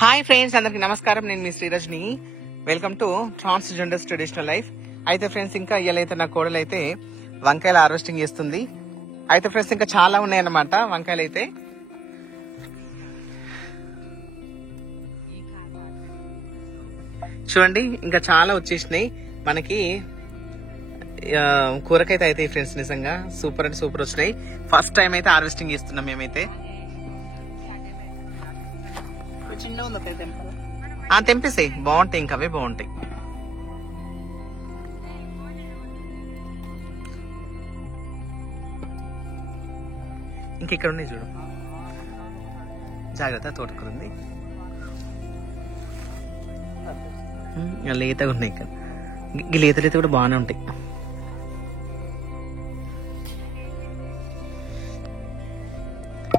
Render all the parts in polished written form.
Hi friends, అందరికి నమస్కారం. నేను మీ Srirajni. Welcome to transgenders traditional life. అయితే ఫ్రెండ్స్, ఇంకా ఇయ్యాలైతే నా కోడలు అయితే వంకాయలు హార్వెస్టింగ్ చేస్తుంది. అయితే ఫ్రెండ్స్, ఇంకా చాలా ఉన్నాయన్నమాట వంకాయలు అయితే. చూడండి, ఇంకా చాలా వచ్చేసినాయి మనకి. కూరకైతే అయితే ఫ్రెండ్స్ నిజంగా సూపర్ అంటే సూపర్ వచ్చినాయి. ఫస్ట్ టైం అయితే హార్వెస్టింగ్ చేస్తున్నాం మేమైతే. తెంపేసాయి, బాగుంటాయి, ఇంకా అవే బాగుంటాయి. ఇంక ఇక్కడ ఉన్నాయి చూడు, జాగ్రత్త, తోటకూరుంది, లేతగా ఉన్నాయి. ఇక్కడ ఈ లేత లేత కూడా బాగానే ఉంటాయి.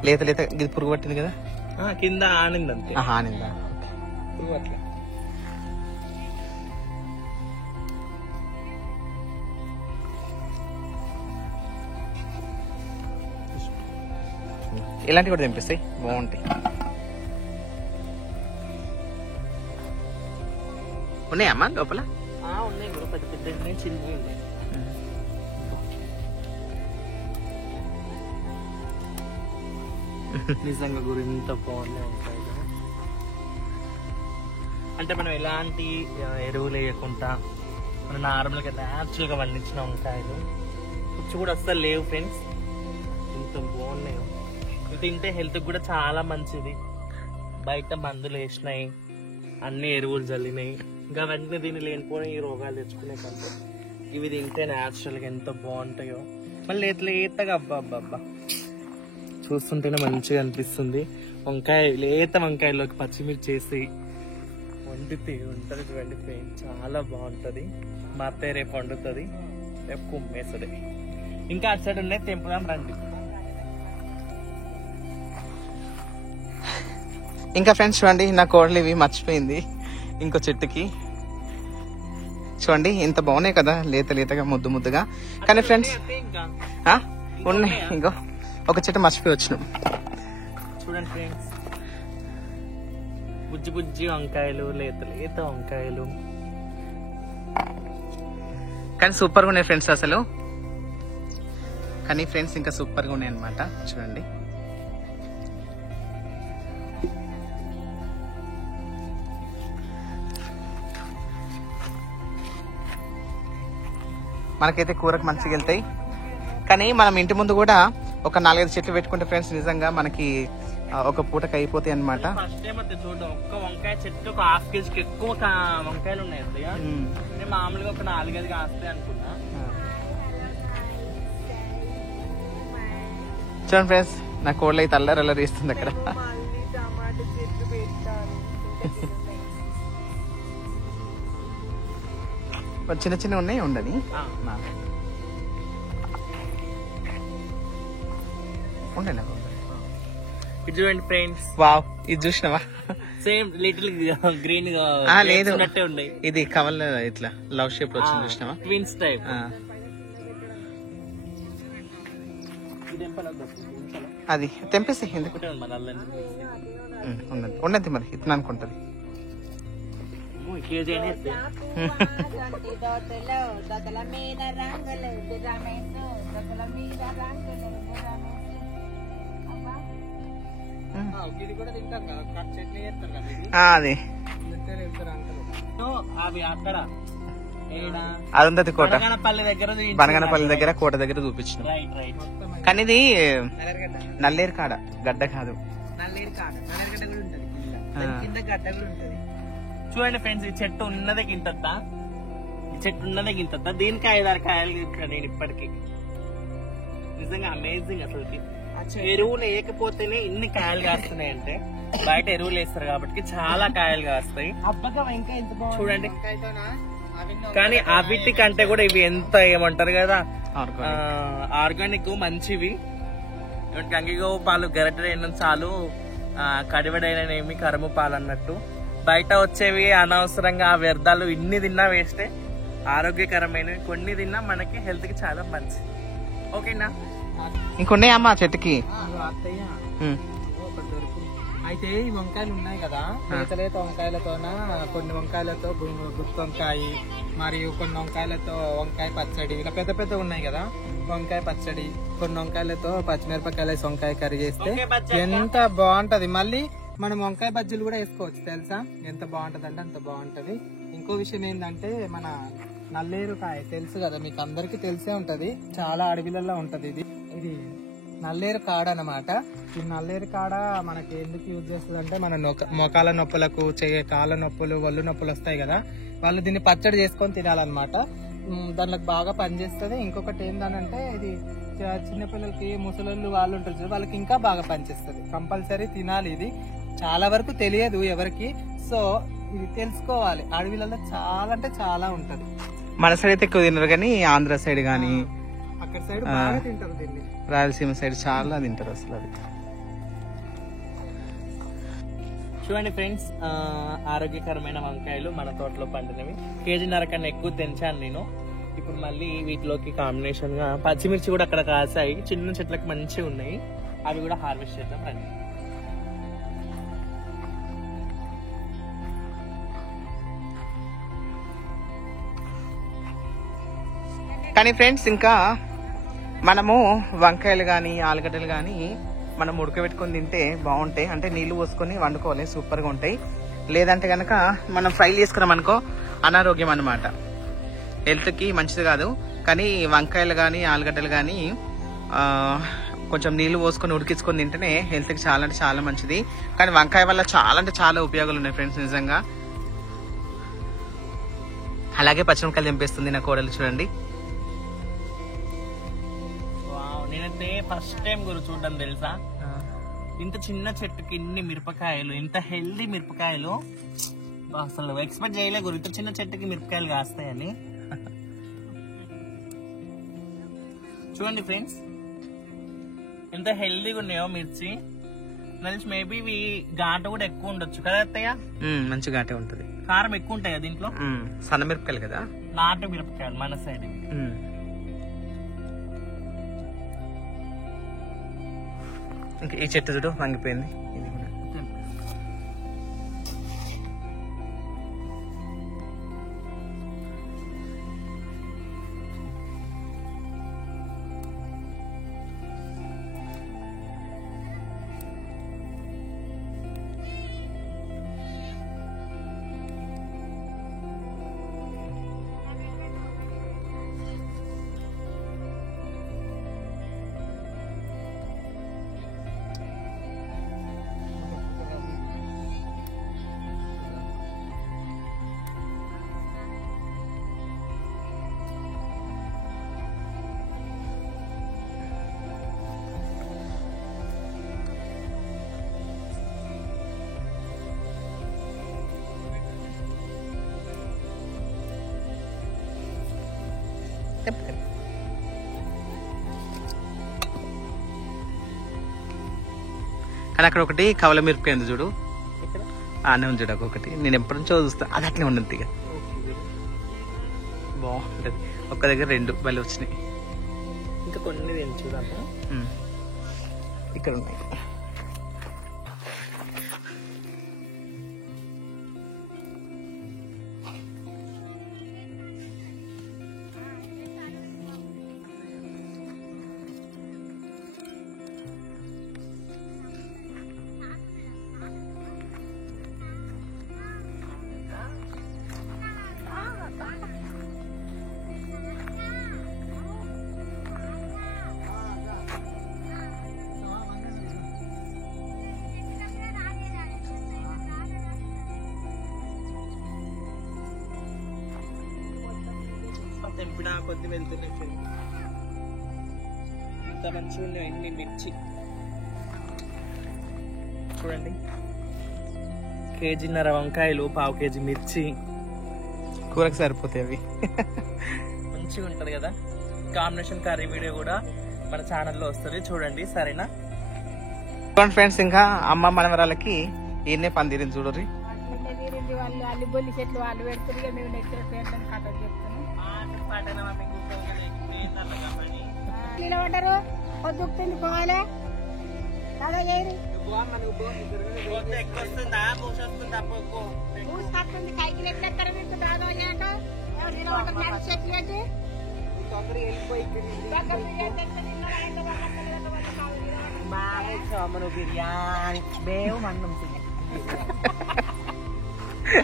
లేత లేత ఇది పురుగు పట్టింది కదా, కింద ఆనింది అంతే. ఆనిందా? అట్లా ఇలాంటివి కూడా తెంపిస్తాయి, బాగుంటాయి. ఉన్నాయమ్మా లోపల? ఉన్నాయి, పెద్ద పెద్ద చిన్నవి ఉన్నాయి. నిజంగా గురి ఇంత బాగున్నాయి ఉంటాయి. అంటే మనం ఎలాంటి ఎరువులు వేయకుండా మనం నార్మల్గా న్యాచురల్ గా పండించిన వంకాయలు పుచ్చు కూడా అస్సలు లేవు ఫ్రెండ్స్. ఇంత బాగున్నాయి. తింటే హెల్త్ కూడా చాలా మంచిది. బయట మందులు వేసినాయి, అన్ని ఎరువులు చల్లినాయి, ఇంకా వెంటనే దీన్ని లేనిపోయిన ఈ రోగాలు తెచ్చుకునే కంటే ఇవి తింటే న్యాచురల్ గా ఎంత బాగుంటాయో. మళ్ళీ లేతగా అబ్బా అబ్బా అబ్బా చూస్తుంటేనే మంచిగా అనిపిస్తుంది. వంకాయ లేత వంకాయలోకి పచ్చిమిర్చి చేసి వండితే ఉంటుంది చూడండి ఫ్రెండ్, చాలా బాగుంటుంది. మా అత్తయ్య రేపు వండుతుంది, రేపు కుమ్మేస్తుంది. ఇంకా అటు సైడ్ ఉన్నాయి, తెంపుదాం రండి. ఇంకా ఫ్రెండ్స్ చూడండి, నా కోడలు ఇవి మర్చిపోయింది ఇంకో చెట్టుకి. చూడండి ఎంత బాగున్నాయి కదా, లేత లేతగా ముద్దు ముద్దుగా. కానీ ఫ్రెండ్స్ ఉన్నాయి, ఇంకో ఒక చెట్టు మర్చిపోయి వచ్చినాం. చూడండి ఫ్రెండ్స్, బుజ్జి బుజ్జి వంకాయలు, లేత లేత వంకాయలు, కానీ సూపర్గా ఉన్నాయి ఫ్రెండ్స్ అసలు. కానీ ఫ్రెండ్స్ ఇంకా సూపర్గా ఉన్నాయి అనమాట. చూడండి, మనకైతే కూరకు మంచిగా వెళ్తాయి. కానీ మనం ఇంటి ముందు కూడా ఒక 4-5 చెట్లు పెట్టుకుంటే ఫ్రెండ్స్ నిజంగా మనకి ఒక పూటకి అయిపోతాయి అనమాట. ఫస్ట్ టైం అయితే చూడండి, ఒక్క వంకాయ చెట్టు ఒక ½ కేజీకి ఎక్కువ వంకాయలు ఉన్నాయి అత్తయ్య. నేను మామూలుగా ఒక 4-5 కాస్తాయి అనుకున్నా. చూడండి ఫ్రెండ్స్, నా కోళ్ళు అయితే అల్లరి ఇస్తుంది అక్కడ. చిన్న చిన్న ఉన్నాయి, ఉండని ఉండండి. ఇది చూడండి ఫ్రెండ్స్, వావ్, ఇది చూసినావా? సేమ్ లిటిల్ గ్రీన్ లేదు, ఉండే ఇది కవల్ ఇట్లా లవ్ షేప్ లో వచ్చింది, చూసినావా? Twins type. అది తెంపేసి ఎందుకు ఉండదు మరి, ఇతను అనుకుంటది. అది అదంతది కోట, బనగనపల్లి దగ్గర కోట దగ్గర చూపించిన. కానీ ఇది నల్లేరు కాడ గడ్డ కాదు. చూడండి ఫ్రెండ్స్, ఈ చెట్టు ఉన్నదే గింతద్దా, ఈ చెట్టు ఉన్నదే గింతద్దా. దీనికి 5-6 కాయలు తింటాను నేను ఇప్పటికీ. నిజంగా అమేజింగ్ అసలు. ఎరువులు వేయకపోతేనే ఇన్ని కాయలు కాస్తున్నాయి అంటే, బయట ఎరువులు వేస్తారు కాబట్టి చాలా కాయలు కాస్తాయి. చూడండి, కానీ అవిటి కంటే కూడా ఇవి ఎంత ఏమంటారు కదా, ఆర్గానిక్ మంచివి. గంగిగోవు పాలు గరిటెడైన చాలు, కడివడైననేమి కరుము పాలు అన్నట్టు. బయట వచ్చేవి అనవసరంగా వ్యర్థాలు ఇన్ని తిన్నా వేస్తే, ఆరోగ్యకరమైనవి కొన్ని తిన్నా మనకి హెల్త్ కి చాలా మంచిది. ఓకేనా? ఇంకొన్నాయమ్మా చెట్టుకి. అయితే ఈ వంకాయలు ఉన్నాయి కదా, లేత వంకాయలతోన కొన్ని వంకాయలతో గుత్తి వంకాయ, మరియు కొన్ని వంకాయలతో వంకాయ పచ్చడి, ఇలా పెద్ద పెద్ద ఉన్నాయి కదా వంకాయ పచ్చడి, కొన్ని వంకాయలతో పచ్చిమిరపకాయలు వేసి వంకాయ కర్రీ చేస్తే ఎంత బాగుంటది. మళ్ళీ మనం వంకాయ బజ్జీలు కూడా వేసుకోవచ్చు తెలుసా, ఎంత బాగుంటది అంటే అంత బాగుంటది. ఇంకో విషయం ఏంటంటే మన నల్లేరు కాయ తెలుసు కదా, మీకు అందరికి తెలిసే ఉంటది, చాలా అడవిలలో ఉంటది. ఇది నల్లేరు కాడ అన్నమాట. ఈ నల్లేరు కాడ మనకి ఎందుకు యూజ్ చేస్తుంది అంటే మన మోకాల నొప్పులకు, కాళ్ళ నొప్పులు, ఒళ్ళు నొప్పులు వస్తాయి కదా, వాళ్ళు దీన్ని పచ్చడి చేసుకొని తినాలన్నమాట. దాంట్లో బాగా పనిచేస్తుంది. ఇంకొకటి ఏంటంటే ఇది చిన్నపిల్లలకి, ముసలోళ్ళు వాళ్ళు ఉంటారు వాళ్ళకి ఇంకా బాగా పనిచేస్తుంది. కంపల్సరీ తినాలి. ఇది చాలా వరకు తెలియదు ఎవరికి, సో ఇది తెలుసుకోవాలి. అడవిలలో చాలా అంటే చాలా ఉంటది. మన సైడ్ అయితే ఎక్కువ తినరు కానీ ఆంధ్ర సైడ్ కానీ అక్కడ సైడ్ బాగా తింటారు దీన్ని. రాయలసీమ సైడ్ చాలా తింటారు అసలు. అది చూడండి ఫ్రెండ్స్, ఆరోగ్యకరమైన వంకాయలు మన తోటలో పండినవి. కేజీన్నర కన్నా ఎక్కువ తెంచాను నేను. ఇప్పుడు మళ్ళీ వీటిలోకి కాంబినేషన్ గా పచ్చిమిర్చి కూడా అక్కడ కాసాయి, చిన్న చెట్లకు మంచిగా ఉన్నాయి, అవి కూడా హార్వెస్ట్ చేద్దాం రండి. కానీ ఫ్రెండ్స్ ఇంకా మనము వంకాయలు కానీ ఆలుగడ్డలు కానీ మనం ఉడకబెట్టుకొని తింటే బాగుంటాయి. అంటే నీళ్లు పోసుకొని వండుకోవాలి, సూపర్గా ఉంటాయి. లేదంటే కనుక మనం ఫ్రై చేసుకున్నాం అనుకో అనారోగ్యం అన్నమాట, హెల్త్కి మంచిది కాదు. కానీ వంకాయలు కానీ ఆలుగడ్డలు కానీ కొంచెం నీళ్లు పోసుకొని ఉడికించుకొని తింటేనే హెల్త్కి చాలా అంటే చాలా మంచిది. కానీ వంకాయ వల్ల చాలా అంటే చాలా ఉపయోగాలు ఉన్నాయి ఫ్రెండ్స్ నిజంగా. అలాగే పచ్చిమిరపకాయలు తెంపేస్తుంది నా కోడలు చూడండి. నేనైతే ఫస్ట్ టైం గురు చూడడం తెలుసా, ఇంత చిన్న చెట్టుకి ఇన్ని మిరపకాయలు, ఇంత హెల్దీ మిరపకాయలు అసలు ఎక్స్పెక్ట్ చేయలే గురు, ఇంత చిన్న చెట్టుకి మిరపకాయలు కాస్తాయని. చూడండి ఫ్రెండ్స్ ఎంత హెల్దీగా ఉన్నాయో మిర్చి. నలిసి మేబీ ఇవి ఘాటు కూడా ఎక్కువ ఉండొచ్చు కదా అత్తయ్య? మంచి ఘాటే ఉంటది, కారం ఎక్కువ ఉంటాయి కదా దీంట్లో. సన్న మిరపకాయలు కదా, నాటు మిరపకాయలు మన సైడ్. ఇంకా ఈ చెట్టు చూడు వంగిపోయింది. ఇది కూడా కానీ అక్కడ ఒకటి కవల మిరపకాయ ఉంది చూడు, అనే ఉంది చూడు ఒకటి. నేను ఎప్పటి నుంచో చూస్తా, అది అట్లే ఉండదు ఇక బాగుంటది. ఒక్క దగ్గర 2 బలి వచ్చినాయి, ఇంకా కొన్ని చూద్దాము. ఇక్కడ ఉన్నాయి. తెంపిన కొద్ది వెళ్తున్నాయి. ఇంత మంచిగా ఉన్నాయి ఇన్ని మిర్చి చూడండి. కేజీన్నర వంకాయలు, పావు కేజీ మిర్చి, కూరకు సరిపోతాయి అవి. మంచిగా ఉంటది కదా. కాంబినేషన్ కర్రీ వీడియో కూడా మన ఛానల్లో వస్తుంది చూడండి, సరేనా ఫ్రెండ్స్? ఇంకా అమ్మ మనవరాలకి ఈయనే పని తీరింది చూడరి. వాళ్ళు అల్లి బొల్లి చెట్లు వాళ్ళు పెడుతుంది, మేము నెక్స్ట్ పేర్లను కథలు చెప్తాను. నిలబడ్డారు పొద్దుకుతుంది పోవాలి కదా. ఎక్కువ వస్తుందా పూస వస్తుందా పొక్కు పూసుకొస్తుంది కైకి ఎట్లెత్తారు మీకు రాదు అయ్యాక మీరు ఒకటి నడిచి చెట్లు ఏంటి బాగా సోమను బిర్యానీ బేవు మన్నం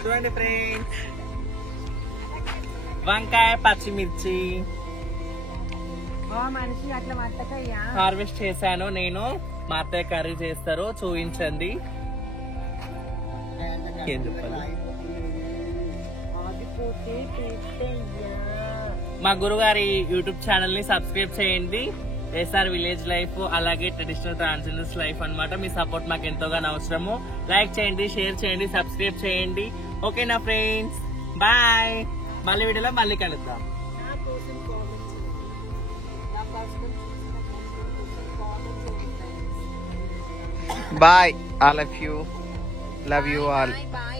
చూడండి ఫ్రెండ్స్ వంకాయ పచ్చిమిర్చి మనిషి అట్లా మట్టకయ్యా హార్వెస్ట్ చేశాను నేను. మా అత్తయ్య కర్రీ చేస్తారు, చూపించండి. ఏం చెప్పాలి? మా గురుగారి యూట్యూబ్ ఛానల్ ని సబ్స్క్రైబ్ చేయండి. ఎస్ఆర్ విలేజ్ లైఫ్ అలాగే ట్రెడిషనల్ ట్రాన్స్జెండర్స్ లైఫ్ అన్నమాట. మీ సపోర్ట్ మాకు ఎంతోగానో అవసరము. లైక్ చేయండి, షేర్ చేయండి, సబ్స్క్రైబ్ చేయండి. ఓకేనా ఫ్రెండ్స్, బాయ్. మళ్ళీ వీడియోలో మళ్ళీ కలుద్దాం. Bye, all of you. Love you all. Bye